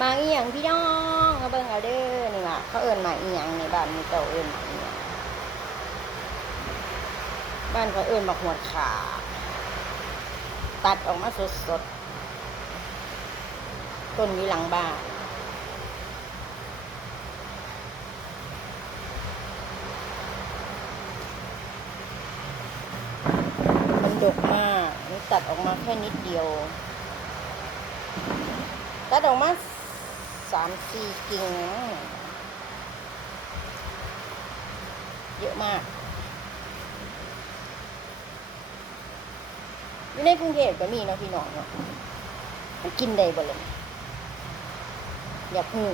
มาอีหยังพี่น้องมาเบิ่งเอาเด้อนี่มาเขาเอิ้นมาอีหยังในบ้านมีเจ้าเอิ้นมาอีหยังบ้านเขาเอิ้นมาหัวขา ตัดออกมาสดๆต้นอยู่หลังบ้านมันดกมากนี่ตัดออกมาแค่นิดเดียวตัดออกมา สามสี่กิ่ง เยอะมาก อยู่ในกรุงเทพก็มีเนาะพี่น้องเนาะมันกินได้บ่เลยอยากหู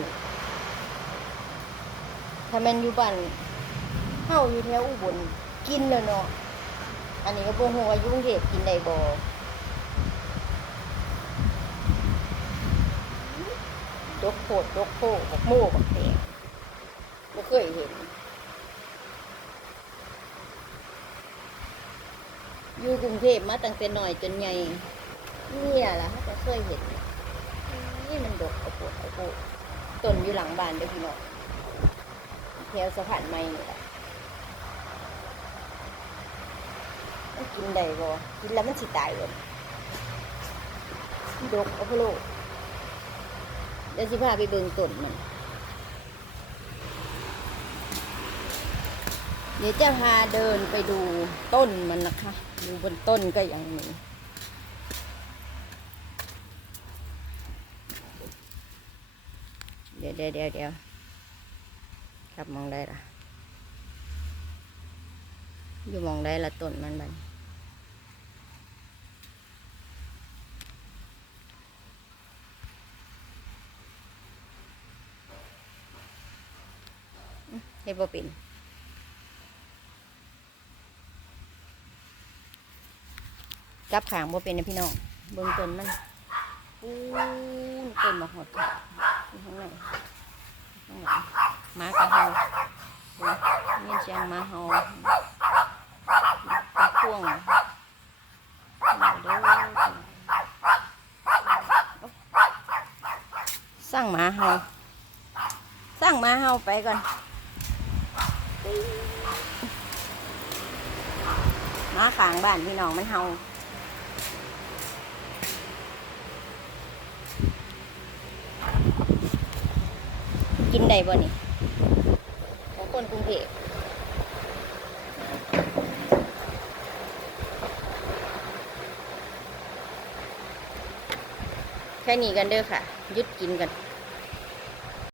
ถ้ามันอยู่บ้านเฮาอยู่แถวอุบลกินแล้วเนาะ อันนี้ก็บ่ฮู้ว่ายู่กรุงเทพกินได้บ่ ดกโพดดกโพบักโม่บักแตงบ่เคยเห็นอยู่กรุงเทพมาตั้งแต่น้อยจนใหญ่เนี่ยล่ะเขาจะเคยเห็น นี่มันดกเอาโพดเอาโพดต้นอยู่หลังบ้านเด้อพี่น้องแถวสะพานใหม่นี่แหละกินได้บ่กินแล้วมันสิตายบ่ดกเอาพะโล เดี๋ยวสิพาไปเบิ่งต้นมันเดี๋ยวจะพาเดินไปดูต้นมันนะคะ ดูบนต้นก็ยังมีเดี๋ยวเดี๋ยวเดี๋ยวเดี๋ยวครับมองได้ละอยู่มองได้ละต้นมันบัน เฮ็ดบ่เป็นกับขางบ่เป็นนะพี่น้องเบิ่งต้นมันปูนต้นมะฮอดข้างในข้างหลังมากระเฮาเบิ่งมีเสียงมาเฮาตะพ่วงสร้างหมาเฮาสร้างหมาเฮาไปก่อน มาขางบ้านพี่น้องมันเฮากินได้บ่นี่ของคนกรุงเทพแค่นี้กันเด้อค่ะ ยุดกินกัน